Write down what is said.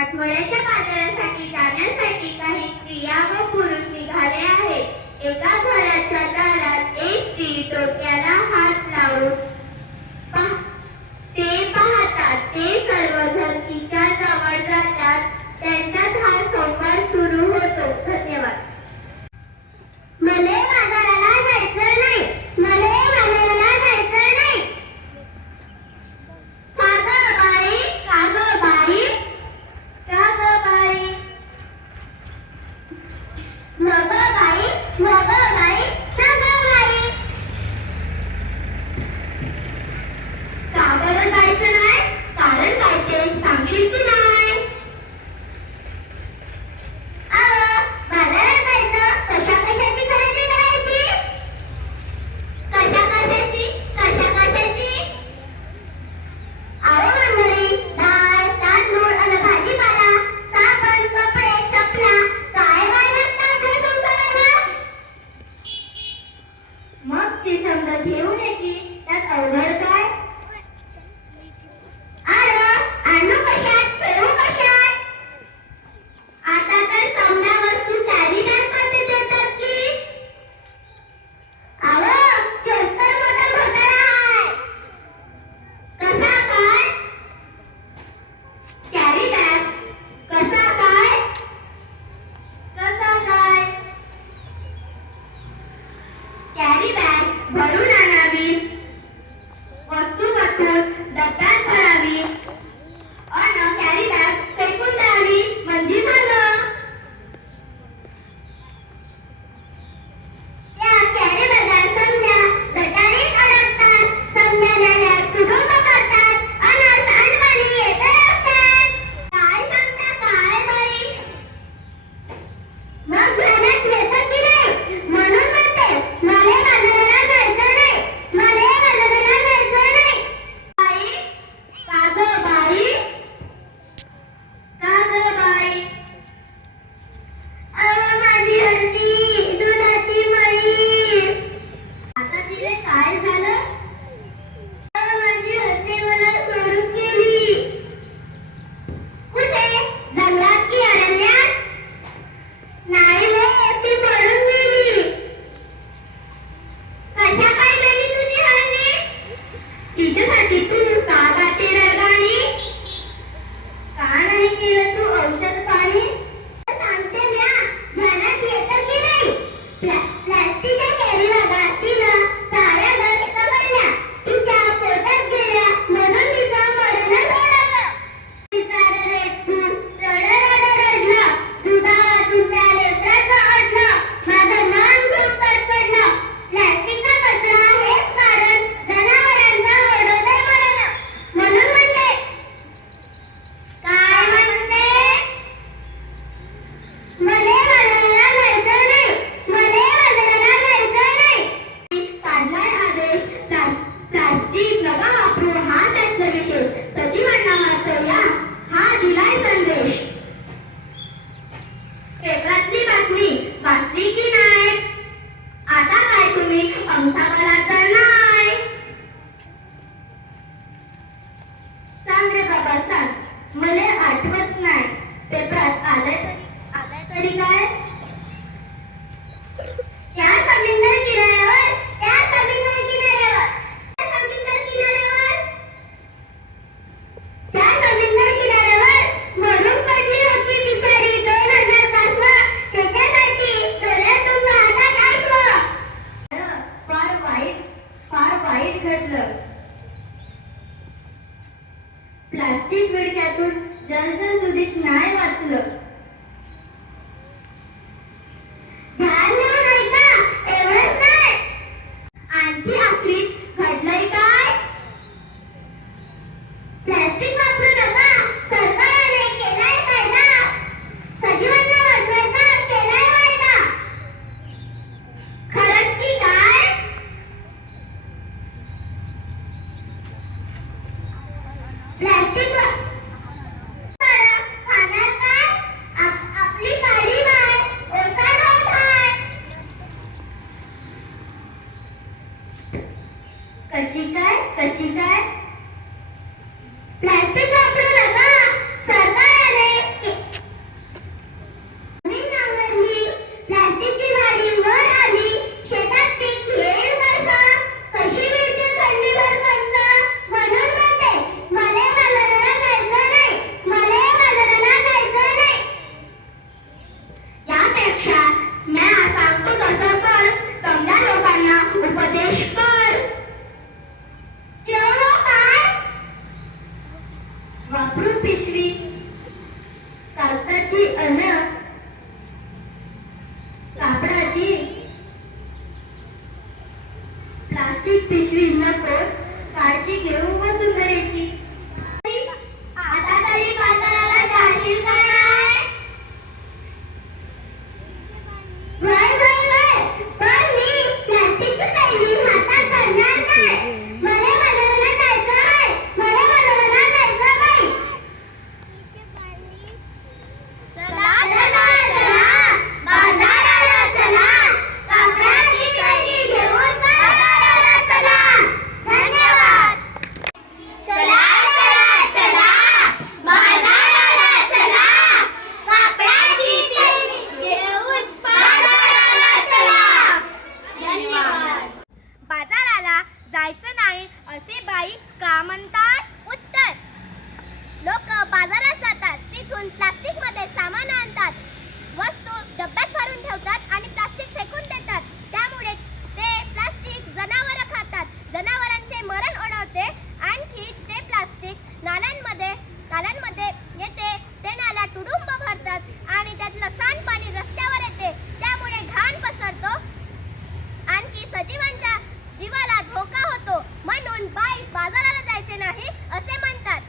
आठवड्याच्या बाजारासाठी जाण्यासाठी काही स्त्रिया व पुरुष निघाले आहेत. एका घराच्या दारात एक स्त्री डोक्याला हात लावून ते पाहतात. ते सर्वजण तिच्या जवळ जातात. त्यांच्यात हा संवाद सुरू होतो. धन्यवाद. मले बाजाराला जायचं नाही. मले बाजाराला जायचं नाही. का गं बाई, का गं बाई, का गं बाई, मग बाई, मग बाई, मग बाई. का बरं जायचं नाही? कारण काय ते सांगशील की नाही? अहो, बाजारात जायचं, कशाची खरेदी करायची? कशाची? अहो मंडळी, डाळ, तांदूळ आणि भाजीपाला, साबण, कपडे, चपला, काय बाई लागतं आपल्या संसाराला? मग ती समजा घेऊन येते. त्यात अवघड काय? आणू कशात, ठेवू कशात? आता तर समजा वस्तू कॅरी बॅगमध्ये देतात की. अहो, तोच तर मोठा घोटाळा आहे. कसा काय? कॅरी बॅग कसा काय? कसा काय? कॅरी बॅग भरून आणावी, वस्तू बसून डब्यात भरावी अन कॅरी बॅग फेकून द्यावी म्हणजे झालं. त्या कॅरी बॅगा समजा गटारीत अडकतात, समजा नाल्यात तुडुंब करतात अन सांडपाणी येत असतात. काय सांगता काय बाई? मग ध्यानात येतं की नाही? म्हणून म्हणते मले बाजाराला जायचं नाही. मले बाजाराला जायचं नाही. बाई, का गं बाई, का गं बाई, अहो माझी हत्ती, दुधाची म्हैस. आता तिले काय झालं? अहो माझी हत्ती मला सोडून गेली. कुठे? जंगलात की अरण्यात? नाही हो, ती पळून गेली. कशा काय गेली तुझी हत्ती? तिच्यासाठी तू का गाते रडगाणी? का नाही केलं तू औषध पाणी? सांगते म्या, ध्यानात येतं की नाही? प्लास्टिकच्या कॅरी बॅगा तिनं साऱ्या घर चवळल्या. तिच्या पोटात गेल्या म्हणून तिचं मरण झालं. बिचारं लेकरू रडलं. दुधा वाटून त्या लेकराचं अडलं. माझं मन खूप तडफडलं. प्लास्टिकचा कचरा हेच कारण जनावरांचं ओरडतंय मला. म्हणून म्हणते. काय म्हणते? मले बाजाराला जायचं नाही. मले बाजाराला जायचं नाही. काढलाय आदेश. प्लास्टिक नका वापरू हा त्यातला विषय. सचिवांना वाचवूया हा दिलाय संदेश. पेपरातली बातमी वाचली की नाही? आता काय तुम्ही अंगठा मला तर नाही? सांग रे बाबा सांग, मले आठवत नाही. पेपरात आलंय तरी काय? त्या समुद्र किनाऱ्यावर, त्या समुद्र किनाऱ्यावर, त्या समुद्र किनाऱ्यावर, त्या समुद्र किनाऱ्यावर मरून पडली होती बिचारी 2000 कासवं. त्याच्यासाठी डोळ्यातून वाहतात अश्रू. फार वाईट घडलं. प्लास्टिक विळख्यातून जलसुधीत नाही वाचलं. ध्यान देऊन ऐका, एवढंच नाही. आणखी आखरीत घडलंय काय? प्लास्टिक वापरू नका. सरकारने केलाय कायदा. सजीवांना वाचवायचा केलाय वायदा. खरंच की काय? प्लास्टिक खाणार काय? अन कापडाची प्लास्टिक पिशवी नको काळजी घेऊ वसुंधरेची. आता तरी बाजाराला जाशील का नाही? वय वय वय पण मी प्लास्टिकची थैली हातात धरणार नाही. मला बाजाराला जायचं आहे. मला बाजाराला जायचं आहे. चला चला चला बाजाराला चला. कापडाची थैली घेऊन बाजाराला चला. धन्यवाद. चला चला चला बाजाराला चला. कापडाची थैली घेऊन बाजाराला चला. धन्यवाद. बाजाराला जायचं नाही असे बाई का म्हणतात? उत्तर: लोक बाजारात जातात, तिथून प्लास्टिक मध्ये सामान आणतात, वस्तू डब्यात भरून ठेवतात आणि प्लास्टिक फेकून देतात. त्यामुळे ते प्लास्टिक जनावरं खातात. जनावरांचे मरण ओढवते. आणखी ते प्लास्टिक नाल्यांमध्ये येते. ते नाला तुडुंब भरतात आणि त्यातलं सांडपाणी रस्त्यावर येते. त्यामुळे घाण पसरतो. आणखी सजीवांच्या जीवाला धोका होतो. म्हणून बाई बाजाराला जायचे नाही असे म्हणतात.